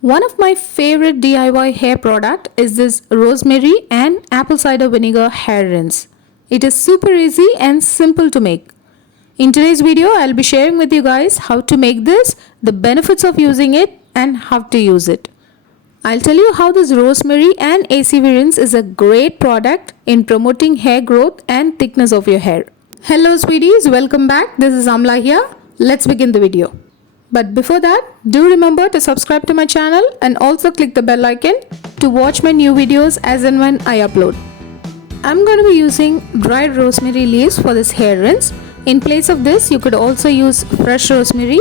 One of my favorite DIY hair product is this rosemary and apple cider vinegar hair rinse. It is super easy and simple to make. In today's video, I'll be sharing with you guys how to make this, the benefits of using it and how to use it. I'll tell you how this rosemary and ACV rinse is a great product in promoting hair growth and thickness of your hair. Hello sweeties, welcome back. This is Amla here. Let's begin the video. But before that, do remember to subscribe to my channel and also click the bell icon to watch my new videos as and when I upload. I'm going to be using dried rosemary leaves for this hair rinse. In place of this, you could also use fresh rosemary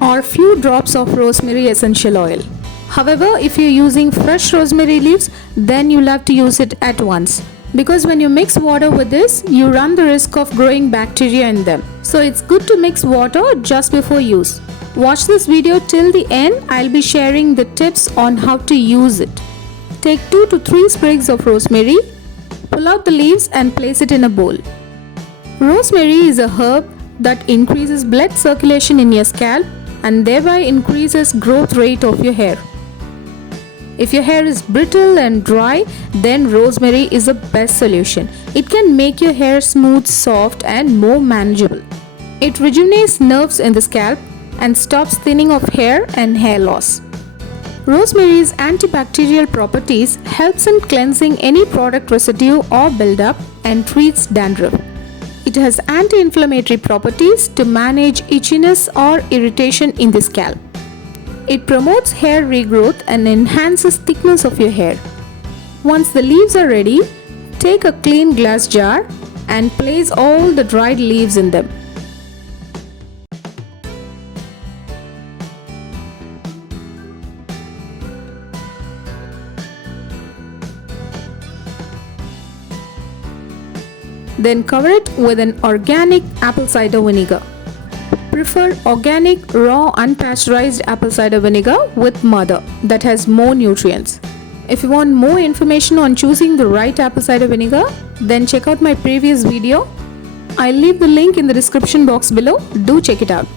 or few drops of rosemary essential oil. However, if you're using fresh rosemary leaves, then you'll have to use it at once. Because when you mix water with this, you run the risk of growing bacteria in them. So it's good to mix water just before use. Watch this video till the end. I'll be sharing the tips on how to use it. Take 2 to 3 sprigs of rosemary, pull out the leaves and place it in a bowl. Rosemary is a herb that increases blood circulation in your scalp and thereby increases growth rate of your hair. If your hair is brittle and dry, then rosemary is the best solution. It can make your hair smooth, soft and more manageable. It rejuvenates nerves in the scalp and stops thinning of hair and hair loss. Rosemary's antibacterial properties helps in cleansing any product residue or buildup and treats dandruff. It has anti-inflammatory properties to manage itchiness or irritation in the scalp. It promotes hair regrowth and enhances thickness of your hair. Once the leaves are ready, take a clean glass jar and place all the dried leaves in them. Then cover it with an organic apple cider vinegar. Prefer organic, raw, unpasteurized apple cider vinegar with mother that has more nutrients. If you want more information on choosing the right apple cider vinegar, then check out my previous video. I'll leave the link in the description box below. Do check it out.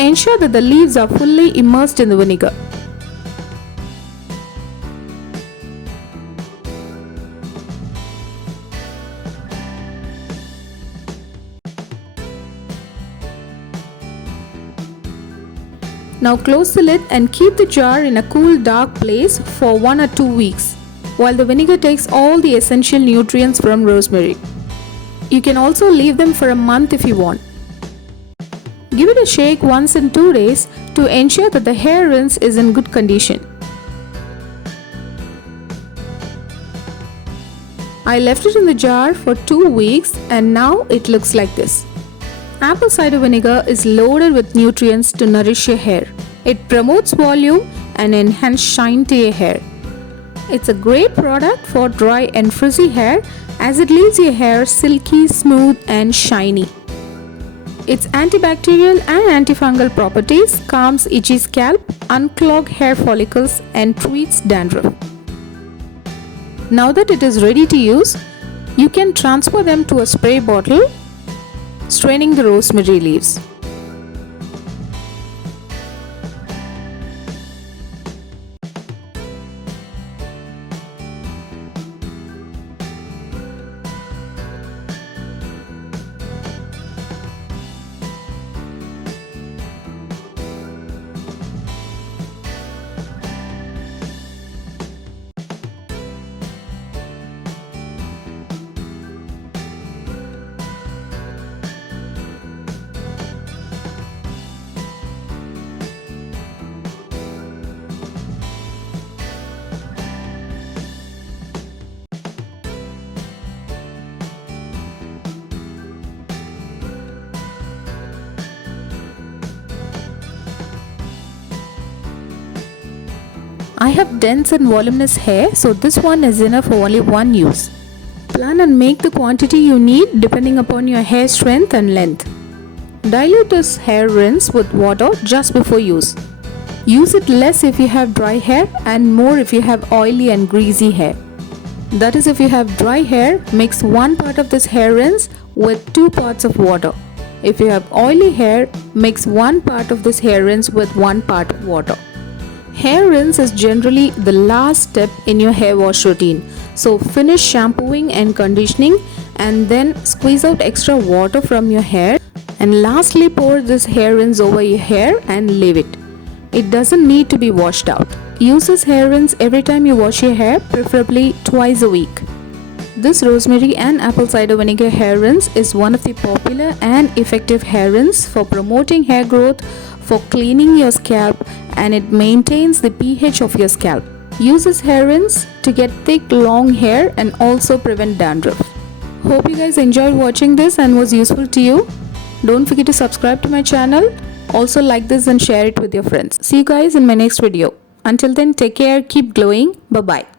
Ensure that the leaves are fully immersed in the vinegar. Now close the lid and keep the jar in a cool, dark place for 1 or 2 weeks while the vinegar takes all the essential nutrients from rosemary. You can also leave them for a month if you want. Give it a shake once in 2 days to ensure that the hair rinse is in good condition. I left it in the jar for 2 weeks and now it looks like this. Apple cider vinegar is loaded with nutrients to nourish your hair. It promotes volume and enhances shine to your hair. It's a great product for dry and frizzy hair as it leaves your hair silky, smooth and shiny. Its antibacterial and antifungal properties calms itchy scalp, unclog hair follicles and treats dandruff. Now that it is ready to use, you can transfer them to a spray bottle, straining the rosemary leaves. I have dense and voluminous hair, so this one is enough for only one use. Plan and make the quantity you need depending upon your hair strength and length. Dilute this hair rinse with water just before use. Use it less if you have dry hair and more if you have oily and greasy hair. That is, if you have dry hair, mix 1 part of this hair rinse with 2 parts of water. If you have oily hair, mix 1 part of this hair rinse with 1 part of water. Hair rinse is generally the last step in your hair wash routine. So finish shampooing and conditioning and then squeeze out extra water from your hair, and lastly pour this hair rinse over your hair and leave it. It doesn't need to be washed out. Use this hair rinse every time you wash your hair, preferably twice a week. This rosemary and apple cider vinegar hair rinse is one of the popular and effective hair rinse for promoting hair growth, for cleaning your scalp, and it maintains the pH of your scalp. Use this hair rinse to get thick long hair and also prevent dandruff. Hope you guys enjoyed watching this and was useful to you. Don't forget to subscribe to my channel. Also like this and share it with your friends. See you guys in my next video. Until then, take care, keep glowing. Bye bye.